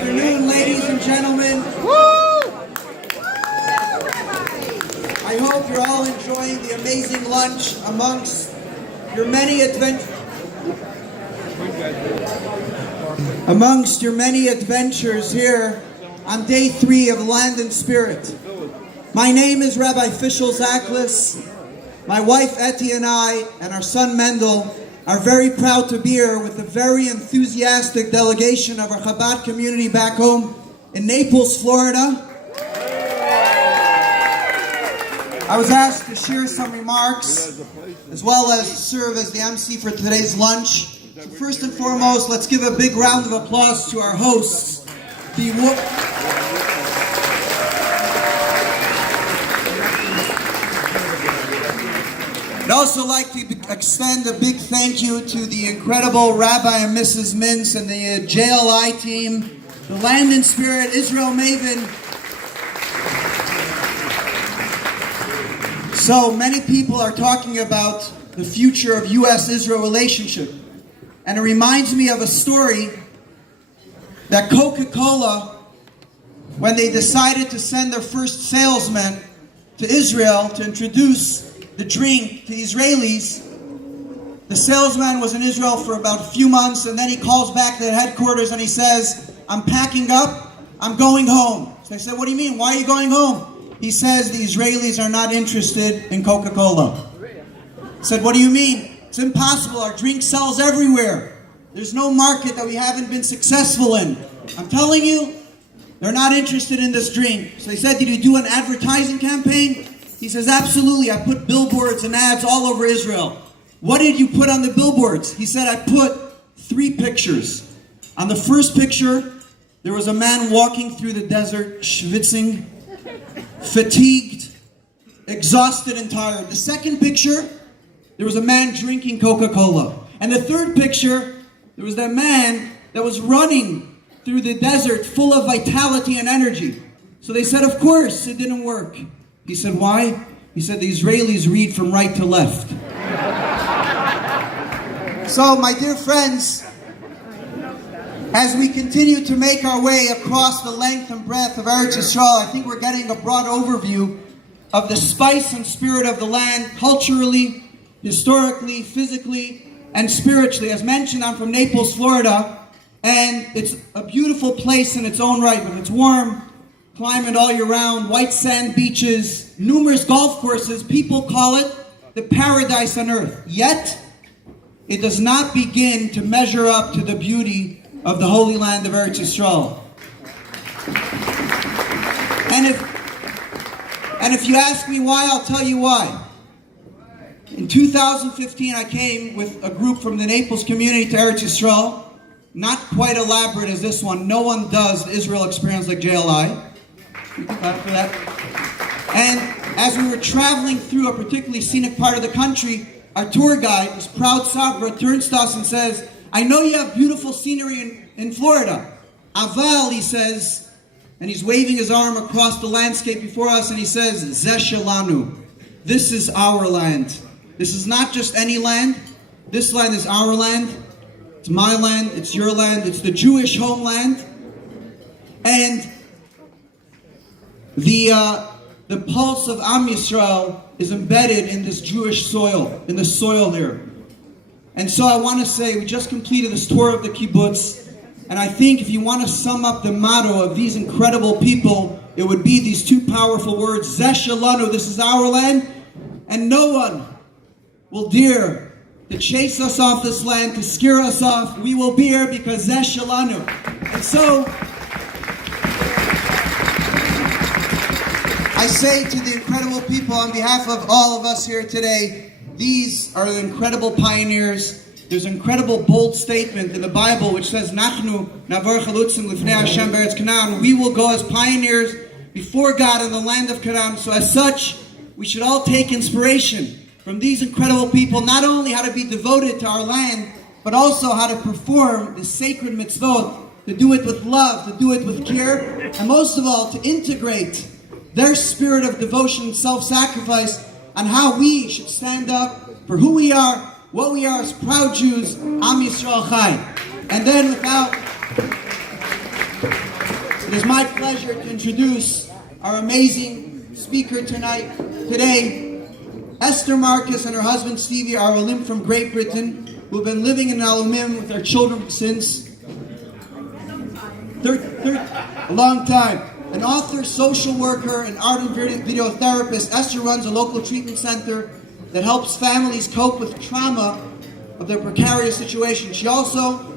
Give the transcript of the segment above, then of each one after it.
afternoon, ladies and gentlemen. I hope you're all enjoying the amazing lunch amongst your many adventures here on day 3 of Land and Spirit. My name is Rabbi Fishel Zaklos. My wife Etty and I and our son Mendel are very proud to be here with a very enthusiastic delegation of our Chabad community back home in Naples, Florida. I was asked to share some remarks as well as serve as the MC for today's lunch. So first and foremost, let's give a big round of applause to our hosts. I'd also like to extend a big thank you to the incredible Rabbi and Mrs. Mintz and the JLI team, the Land and Spirit, Israel Maven. So many people are talking about the future of U.S.-Israel relationship. And it reminds me of a story that Coca-Cola, when they decided to send their first salesman to Israel to introduce the drink to Israelis, the salesman was in Israel for about a few months, and then he calls back to the headquarters and he says, "I'm packing up, I'm going home." So they said, "What do you mean? Why are you going home?" He says, "The Israelis are not interested in Coca-Cola." I said, "What do you mean?" "It's impossible, our drink sells everywhere. There's no market that we haven't been successful in. I'm telling you, they're not interested in this drink." So they said, "Did you do an advertising campaign?" He says, "Absolutely, I put billboards and ads all over Israel." "What did you put on the billboards?" He said, "I put 3 pictures. On the first picture, there was a man walking through the desert, schwitzing, fatigued, exhausted and tired. The second picture, there was a man drinking Coca-Cola. And the third picture, there was that man that was running through the desert full of vitality and energy." So they said, "Of course, it didn't work." He said, "Why?" He said, "The Israelis read from right to left." So, my dear friends, as we continue to make our way across the length and breadth of Eretz Yisrael, I think we're getting a broad overview of the spice and spirit of the land, culturally, historically, physically, and spiritually. As mentioned, I'm from Naples, Florida, and it's a beautiful place in its own right, but it's warm, climate all year round, white sand beaches, numerous golf courses. People call it the paradise on earth. Yet, it does not begin to measure up to the beauty of the Holy Land of Eretz Yisrael. And if you ask me why, I'll tell you why. In 2015, I came with a group from the Naples community to Eretz Yisrael. Not quite elaborate as this one. No one does the Israel experience like JLI. You can clap for that. And as we were traveling through a particularly scenic part of the country, our tour guide, this proud Sabra, turns to us and says, "I know you have beautiful scenery in Florida. Aval," he says, and he's waving his arm across the landscape before us, and he says, "Zeh shelanu. This is our land. This is not just any land. This land is our land. It's my land. It's your land. It's the Jewish homeland." And the pulse of Am Yisrael is embedded in this Jewish soil, in the soil here. And so I want to say, we just completed this tour of the kibbutz, and I think if you want to sum up the motto of these incredible people, it would be these 2 powerful words, Zeh shelanu, this is our land, and no one will dare to chase us off this land, to scare us off. We will be here because Zeh shelanu. And so, I say to the incredible people on behalf of all of us here today, these are the incredible pioneers. There's an incredible bold statement in the Bible which says, "Nachnu navar chalutzim lifnei Hashem be'eretz Canaan." We will go as pioneers before God in the land of Canaan. So as such, we should all take inspiration from these incredible people, not only how to be devoted to our land, but also how to perform the sacred mitzvot, to do it with love, to do it with care, and most of all, to integrate their spirit of devotion and self-sacrifice on how we should stand up for who we are, what we are as proud Jews, Am Yisrael Chai. And then It is my pleasure to introduce our amazing speaker today, Esther Marcus and her husband Stevie are Olim from Great Britain, who have been living in Alumim with their children since a long time. An author, social worker, and art and video therapist, Esther runs a local treatment center that helps families cope with trauma of their precarious situation. She also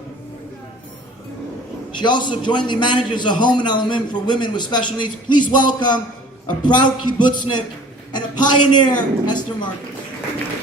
jointly manages a home in Alumim for women with special needs. Please welcome a proud kibbutznik and a pioneer, Esther Marcus.